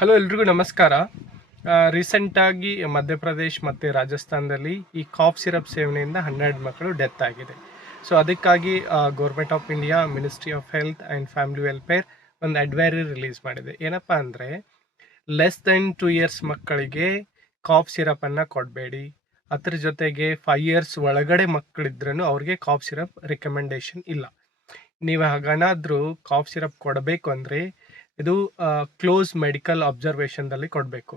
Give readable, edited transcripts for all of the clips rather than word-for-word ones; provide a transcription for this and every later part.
Hello ಎಲ್ರಿಗೂ ನಮಸ್ಕಾರ. ರೀಸೆಂಟಾಗಿ ಮಧ್ಯಪ್ರದೇಶ್ ಮತ್ತು ರಾಜಸ್ಥಾನದಲ್ಲಿ ಈ ಕಾಫ್ ಸಿರಪ್ ಸೇವನೆಯಿಂದ 12 ಮಕ್ಕಳು ಡೆತ್ ಆಗಿದೆ. ಸೊ ಅದಕ್ಕಾಗಿ government of India, ministry of health and family welfare ಒಂದು ಅಡ್ವೈರಿ ರಿಲೀಸ್ ಮಾಡಿದೆ. ಏನಪ್ಪ ಅಂದರೆ, ಲೆಸ್ ದೆನ್ 2 ಇಯರ್ಸ್ ಮಕ್ಕಳಿಗೆ ಕಾಫ್ ಸಿರಪನ್ನು ಕೊಡಬೇಡಿ. ಅದ್ರ ಜೊತೆಗೆ 5 ಇಯರ್ಸ್ ಒಳಗಡೆ ಮಕ್ಕಳಿದ್ರೂ ಅವ್ರಿಗೆ ಕಾಫ್ ಸಿರಪ್ ರಿಕಮೆಂಡೇಶನ್ ಇಲ್ಲ. ನೀವು ಹಾಗೇನಾದರೂ ಕಾಫ್ ಸಿರಪ್ ಕೊಡಬೇಕು ಅಂದರೆ ಇದು ಕ್ಲೋಸ್ ಮೆಡಿಕಲ್ ಅಬ್ಸರ್ವೇಷನ್ದಲ್ಲಿ ಕೊಡಬೇಕು.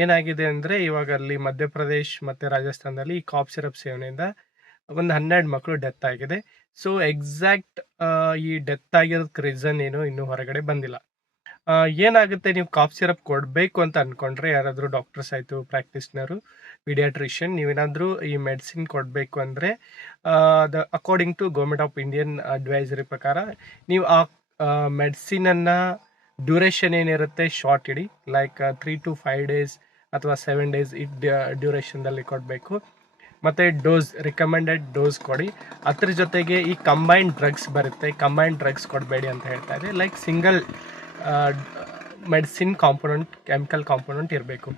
ಏನಾಗಿದೆ ಅಂದರೆ, ಇವಾಗ ಅಲ್ಲಿ ಮಧ್ಯಪ್ರದೇಶ್ ಮತ್ತು ರಾಜಸ್ಥಾನದಲ್ಲಿ ಈ ಕಾಫ್ ಸಿರಪ್ ಸೇವನೆಯಿಂದ ಒಂದು 12 ಮಕ್ಕಳು ಡೆತ್ ಆಗಿದೆ. ಸೊ ಎಕ್ಸಾಕ್ಟ್ ಈ ಡೆತ್ ಆಗಿರೋದಕ್ಕೆ ರೀಸನ್ ಏನು ಇನ್ನೂ ಹೊರಗಡೆ ಬಂದಿಲ್ಲ. ಏನಾಗುತ್ತೆ, ನೀವು ಕಾಫ್ ಸಿರಪ್ ಕೊಡಬೇಕು ಅಂತ ಅಂದ್ಕೊಂಡ್ರೆ, ಯಾರಾದರೂ ಡಾಕ್ಟರ್ಸ್ ಆಯಿತು, ಪ್ರಾಕ್ಟೀಸ್ನರು, ಪೀಡಿಯಾಟ್ರಿಷಿಯನ್, ನೀವೇನಾದರೂ ಈ ಮೆಡಿಸಿನ್ ಕೊಡಬೇಕು ಅಂದರೆ according to government of Indian advisory ಪ್ರಕಾರ ನೀವು ಆ ಮೆಡಿಸಿನನ್ನು ಡ್ಯೂರೇಷನ್ ಏನಿರುತ್ತೆ ಶಾರ್ಟ್ ಇಡಿ, ಲೈಕ್ 3 to 5 ಡೇಸ್ ಅಥವಾ 7 ಡೇಸ್ ಈ ಡ್ಯೂರೇಷನ್ದಲ್ಲಿ ಕೊಡಬೇಕು. ಮತ್ತು ರಿಕಮೆಂಡೆಡ್ ಡೋಸ್ ಕೊಡಿ. ಅದ್ರ ಜೊತೆಗೆ ಈ ಕಂಬೈನ್ಡ್ ಡ್ರಗ್ಸ್ ಬರುತ್ತೆ, ಕಂಬೈನ್ಡ್ ಡ್ರಗ್ಸ್ ಕೊಡಬೇಡಿ ಅಂತ ಹೇಳ್ತಾ ಇದೆ. Like single medicine component, chemical component ಇರಬೇಕು,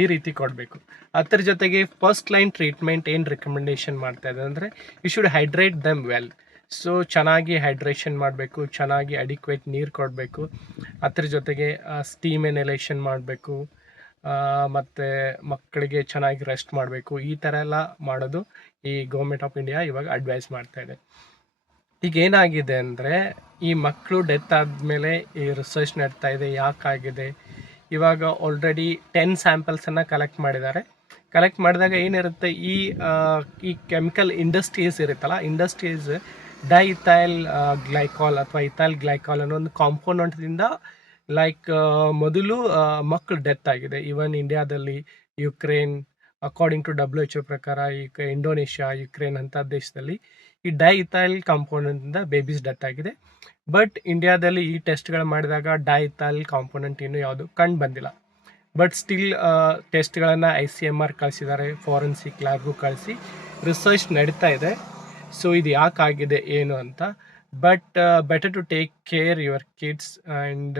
ಈ ರೀತಿ ಕೊಡಬೇಕು. ಅದ್ರ ಜೊತೆಗೆ ಫಸ್ಟ್ ಲೈನ್ ಟ್ರೀಟ್ಮೆಂಟ್ ಏನು ರಿಕಮೆಂಡೇಶನ್ ಮಾಡ್ತಾ ಇದೆ ಅಂದರೆ, you should hydrate them well. So ಚೆನ್ನಾಗಿ ಹೈಡ್ರೇಷನ್ ಮಾಡಬೇಕು, ಚೆನ್ನಾಗಿ ಅಡಿಕ್ವೇಟ್ ನೀರು ಕೊಡಬೇಕು. ಅದ್ರ ಜೊತೆಗೆ ಸ್ಟೀಮ್ ಇನ್ಹಲೇಷನ್ ಮಾಡಬೇಕು, ಮತ್ತು ಮಕ್ಕಳಿಗೆ ಚೆನ್ನಾಗಿ ರೆಸ್ಟ್ ಮಾಡಬೇಕು. ಈ ಥರ ಎಲ್ಲ ಮಾಡೋದು ಈ ಗೌರ್ಮೆಂಟ್ ಆಫ್ ಇಂಡಿಯಾ ಇವಾಗ ಅಡ್ವೈಸ್ ಮಾಡ್ತಾ ಇದೆ. ಈಗ ಏನಾಗಿದೆ ಅಂದರೆ, ಈ ಮಕ್ಕಳು ಡೆತ್ ಆದಮೇಲೆ ಈ ರಿಸರ್ಚ್ ನಡ್ತಾ ಇದೆ ಯಾಕಾಗಿದೆ. ಇವಾಗ ಆಲ್ರೆಡಿ 10 ಸ್ಯಾಂಪಲ್ಸನ್ನು ಕಲೆಕ್ಟ್ ಮಾಡಿದ್ದಾರೆ. ಕಲೆಕ್ಟ್ ಮಾಡಿದಾಗ ಏನಿರುತ್ತೆ, ಈ ಕೆಮಿಕಲ್ ಇಂಡಸ್ಟ್ರೀಸ್ ಇರುತ್ತಲ್ಲ, ಇಂಡಸ್ಟ್ರೀಸ್ ಡೈಇಥೈಲ್ ಗ್ಲೈಕಾಲ್ ಅಥವಾ ಇಥೈಲ್ ಗ್ಲೈಕಾಲ್ ಅನ್ನೋ ಒಂದು ಕಾಂಪೋನೆಂಟ್ದಿಂದ ಲೈಕ್ ಮೊದಲು ಮಕ್ಕಳು ಡೆತ್ ಆಗಿದೆ. ಈವನ್ ಇಂಡಿಯಾದಲ್ಲಿ ಯುಕ್ರೇನ್, ಅಕಾರ್ಡಿಂಗ್ ಟು WHO ಪ್ರಕಾರ ಇಂಡೋನೇಷ್ಯಾ, ಯುಕ್ರೇನ್ ಅಂಥ ದೇಶದಲ್ಲಿ ಈ ಡೈಇಥೈಲ್ ಕಾಂಪೋನೆಂಟಿಂದ ಬೇಬೀಸ್ ಡೆತ್ ಆಗಿದೆ. ಬಟ್ ಇಂಡಿಯಾದಲ್ಲಿ ಈ ಟೆಸ್ಟ್ಗಳು ಮಾಡಿದಾಗ ಡೈಇಥೈಲ್ ಕಾಂಪೋನೆಂಟ್ ಇನ್ನೂ ಯಾವುದು ಕಂಡು ಬಂದಿಲ್ಲ. ಬಟ್ ಸ್ಟಿಲ್ ಟೆಸ್ಟ್ಗಳನ್ನು ICMR ಕಳಿಸಿದ್ದಾರೆ, ಫಾರೆನ್ಸಿಕ್ ಲ್ಯಾಬ್ಗೂ ಕಳಿಸಿ ರಿಸರ್ಚ್ ನಡೀತಾ ಇದೆ. ಸೊ ಇದು ಯಾಕಾಗಿದೆ ಏನು ಅಂತ. But better to take care your kids. And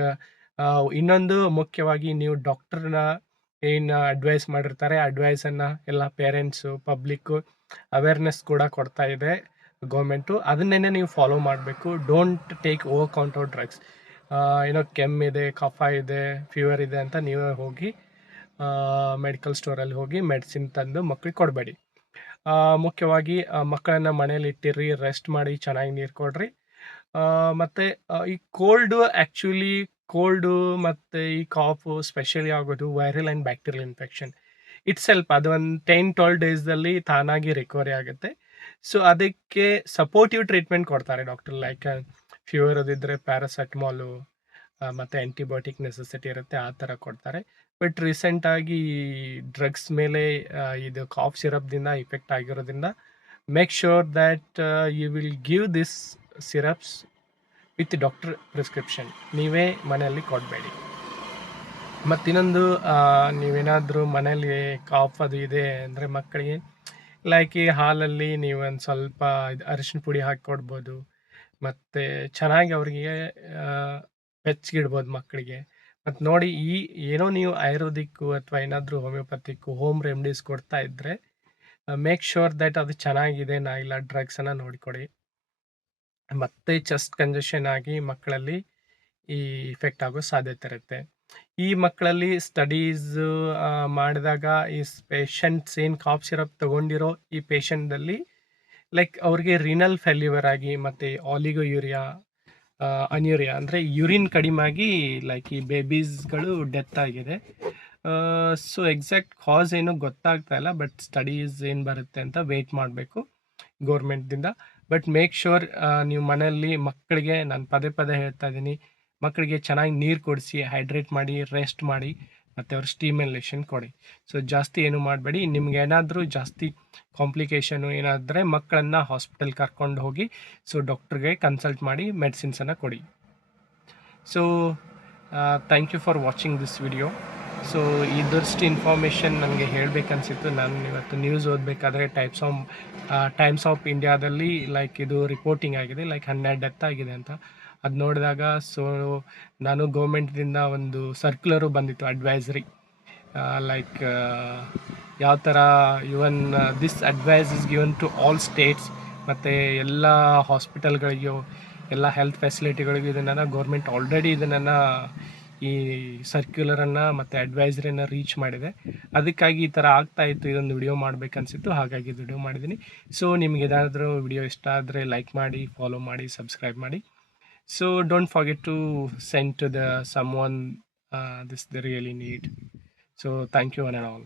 ಇನ್ನೊಂದು ಮುಖ್ಯವಾಗಿ, ನೀವು ಡಾಕ್ಟರ್ನ ಏನು ಅಡ್ವೈಸ್ ಮಾಡಿರ್ತಾರೆ, ಅಡ್ವೈಸನ್ನು ಎಲ್ಲ ಪೇರೆಂಟ್ಸು, ಪಬ್ಲಿಕ್ಕು ಅವೇರ್ನೆಸ್ ಕೂಡ ಕೊಡ್ತಾ ಇದೆ ಗೌರ್ಮೆಂಟು. ಅದನ್ನೇ ನೀವು ಫಾಲೋ ಮಾಡಬೇಕು. Don't take over counter drugs. ಏನೋ ಕೆಮ್ಮಿದೆ, ಕಫ ಇದೆ, ಫೀವರ್ ಇದೆ ಅಂತ ನೀವೇ ಹೋಗಿ ಮೆಡಿಕಲ್ ಸ್ಟೋರಲ್ಲಿ ಹೋಗಿ ಮೆಡಿಸಿನ್ ತಂದು ಮಕ್ಕಳಿಗೆ ಕೊಡಬೇಡಿ. ಮುಖ್ಯವಾಗಿ ಮಕ್ಕಳನ್ನು ಮನೇಲಿ ಇಟ್ಟಿರ್ರಿ, ರೆಸ್ಟ್ ಮಾಡಿ, ಚೆನ್ನಾಗಿ ನೀರು ಕೊಡ್ರಿ. ಮತ್ತು ಈ ಕೋಲ್ಡು ಮತ್ತು ಈ ಕಾಫು ಸ್ಪೆಷಲಿ ಆಗೋದು ವೈರಲ್ ಆ್ಯಂಡ್ ಬ್ಯಾಕ್ಟೀರಿಯಲ್ ಇನ್ಫೆಕ್ಷನ್. ಅದು ಒಂದು 10-12 ಡೇಸ್ದಲ್ಲಿ ತಾನಾಗಿ ರಿಕವರಿ ಆಗುತ್ತೆ. ಸೊ ಅದಕ್ಕೆ ಸಪೋರ್ಟಿವ್ ಟ್ರೀಟ್ಮೆಂಟ್ ಕೊಡ್ತಾರೆ ಡಾಕ್ಟರ್. ಲೈಕ್ ಫೀವರ್ ಅದಿದ್ದರೆ ಪ್ಯಾರಾಸೆಟಮಾಲು ಮತ್ತು ಆ್ಯಂಟಿಬಯೋಟಿಕ್ ನೆಸೆಸಿಟಿ ಇರುತ್ತೆ, ಆ ಥರ ಕೊಡ್ತಾರೆ. ಬಟ್ ರೀಸೆಂಟಾಗಿ ಡ್ರಗ್ಸ್ ಮೇಲೆ ಇದು ಕಾಫ್ ಸಿರಪ್ದಿಂದ ಇಫೆಕ್ಟ್ ಆಗಿರೋದ್ರಿಂದ make sure that you will give this syrups with doctor prescription. ನೀವೇ ಮನೆಯಲ್ಲಿ ಕೊಡಬೇಡಿ. ಮತ್ತಿನ್ನೊಂದು, ನೀವೇನಾದರೂ ಮನೇಲಿ ಕಾಫ್ ಅದು ಇದೆ ಅಂದರೆ ಮಕ್ಕಳಿಗೆ ಲೈಕ್ ಈ ಹಾಲಲ್ಲಿ ನೀವು ಒಂದು ಸ್ವಲ್ಪ ಅರಿಶಿನ ಪುಡಿ ಹಾಕಿ ಕೊಡ್ಬೋದು. ಮತ್ತು ಚೆನ್ನಾಗಿ ಅವರಿಗೆ ಬೆಚ್ಚಗಿಡ್ಬೋದು ಮಕ್ಕಳಿಗೆ. ಮತ್ತು ನೋಡಿ, ಏನೋ ನೀವು ಆಯುರ್ವೇದಿಕ್ಕು ಅಥವಾ ಏನಾದರೂ ಹೋಮಿಯೋಪತಿಕ್ಕು ಹೋಮ್ ರೆಮಿಡೀಸ್ ಕೊಡ್ತಾ ಇದ್ದರೆ ಮೇಕ್ ಶ್ಯೂರ್ ದ್ಯಾಟ್ ಅದು ಚೆನ್ನಾಗಿದೆ ಇಲ್ಲ ಡ್ರಗ್ಸನ್ನು ನೋಡಿಕೊಡಿ. ಮತ್ತೆ ಚೆಸ್ಟ್ ಕಂಜೆಷನ್ ಆಗಿ ಮಕ್ಕಳಲ್ಲಿ ಈ ಇಫೆಕ್ಟ್ ಆಗೋ ಸಾಧ್ಯತೆ ಇರುತ್ತೆ. ಈ ಮಕ್ಕಳಲ್ಲಿ ಸ್ಟಡೀಸು ಮಾಡಿದಾಗ ಈ ಪೇಷಂಟ್ಸ್ ಏನು ಕಾಫ್ ಸಿರಪ್ ತೊಗೊಂಡಿರೋ ಈ ಪೇಷಂಟ್ದಲ್ಲಿ ಲೈಕ್ ಅವ್ರಿಗೆ ರೀನಲ್ ಫೇಲ್ಯೂರ್ ಆಗಿ ಮತ್ತು ಆಲಿಗೋಯೂರಿಯಾ, ಅನ್ಯೂರಿಯಾ ಅಂದರೆ ಯೂರಿನ್ ಕಡಿಮೆ ಆಗಿ ಲೈಕ್ ಈ ಬೇಬೀಸ್ಗಳು ಡೆತ್ ಆಗಿದೆ. ಸೊ ಎಕ್ಸಾಕ್ಟ್ ಕಾಸ್ ಏನು ಗೊತ್ತಾಗ್ತಾ ಇಲ್ಲ. ಬಟ್ ಸ್ಟಡೀಸ್ ಏನು ಬರುತ್ತೆ ಅಂತ ವೆಯ್ಟ್ ಮಾಡಬೇಕು ಗೌರ್ಮೆಂಟ್ದಿಂದ. ಬಟ್ ಮೇಕ್ ಶ್ಯೂರ್ ನೀವು ಮನೆಯಲ್ಲಿ ಮಕ್ಕಳಿಗೆ, ನಾನು ಪದೇ ಪದೇ ಹೇಳ್ತಾ ಇದ್ದೀನಿ, ಮಕ್ಕಳಿಗೆ ಚೆನ್ನಾಗಿ ನೀರು ಕೊಡಿಸಿ, ಹೈಡ್ರೇಟ್ ಮಾಡಿ, ರೆಸ್ಟ್ ಮಾಡಿ, ಮತ್ತು ಅವ್ರ ಸ್ಟೀಮ್ ಇನ್ಹಲೇಷನ್ ಕೊಡಿ. ಸೊ ಜಾಸ್ತಿ ಏನು ಮಾಡಬೇಡಿ. ನಿಮ್ಗೆ ಏನಾದರೂ ಜಾಸ್ತಿ ಕಾಂಪ್ಲಿಕೇಶನು ಏನಾದರೆ ಮಕ್ಕಳನ್ನು ಹಾಸ್ಪಿಟಲ್ ಕರ್ಕೊಂಡು ಹೋಗಿ ಸೊ ಡಾಕ್ಟ್ರಿಗೆ ಕನ್ಸಲ್ಟ್ ಮಾಡಿ ಮೆಡಿಸಿನ್ಸನ್ನು ಕೊಡಿ. So thank you for watching this video. So ಇದಷ್ಟು ಇನ್ಫಾರ್ಮೇಷನ್ ನನಗೆ ಹೇಳಬೇಕನ್ಸಿತ್ತು. ನಾನು ಇವತ್ತು ನ್ಯೂಸ್ ಓದಬೇಕಾದ್ರೆ ಟೈಮ್ಸ್ ಆಫ್ ಇಂಡಿಯಾದಲ್ಲಿ ಲೈಕ್ ಇದು ರಿಪೋರ್ಟಿಂಗ್ ಆಗಿದೆ, ಲೈಕ್ 12 ಡೆತ್ ಆಗಿದೆ ಅಂತ. ಅದು ನೋಡಿದಾಗ ಸೊ ನಾನು ಗೌರ್ಮೆಂಟ್ದಿಂದ ಒಂದು ಸರ್ಕ್ಯುಲರು ಬಂದಿತ್ತು ಅಡ್ವೈಸರಿ, ಲೈಕ್ ಯಾವ ಥರ even this advice is given to all states ಮತ್ತು ಎಲ್ಲ ಹಾಸ್ಪಿಟಲ್ಗಳಿಗೂ ಎಲ್ಲ ಹೆಲ್ತ್ ಫೆಸಿಲಿಟಿಗಳಿಗೂ ಇದನ್ನು ಗೌರ್ಮೆಂಟ್ ಆಲ್ರೆಡಿ ಇದನ್ನು ಈ ಸರ್ಕ್ಯುಲರನ್ನು ಮತ್ತು ಅಡ್ವೈಸರಿನ ರೀಚ್ ಮಾಡಿದೆ. ಅದಕ್ಕಾಗಿ ಈ ಥರ ಆಗ್ತಾಯಿತ್ತು, ಇದೊಂದು ವಿಡಿಯೋ ಮಾಡಬೇಕನ್ಸಿತ್ತು, ಹಾಗಾಗಿ ಇದು ವಿಡಿಯೋ ಮಾಡಿದ್ದೀನಿ. ಸೊ ನಿಮ್ಗೆ ಏನಾದರೂ ವಿಡಿಯೋ ಇಷ್ಟ ಆದರೆ ಲೈಕ್ ಮಾಡಿ, ಫಾಲೋ ಮಾಡಿ, ಸಬ್ಸ್ಕ್ರೈಬ್ ಮಾಡಿ. So don't forget to send to the someone this they really need. So thank you one and all.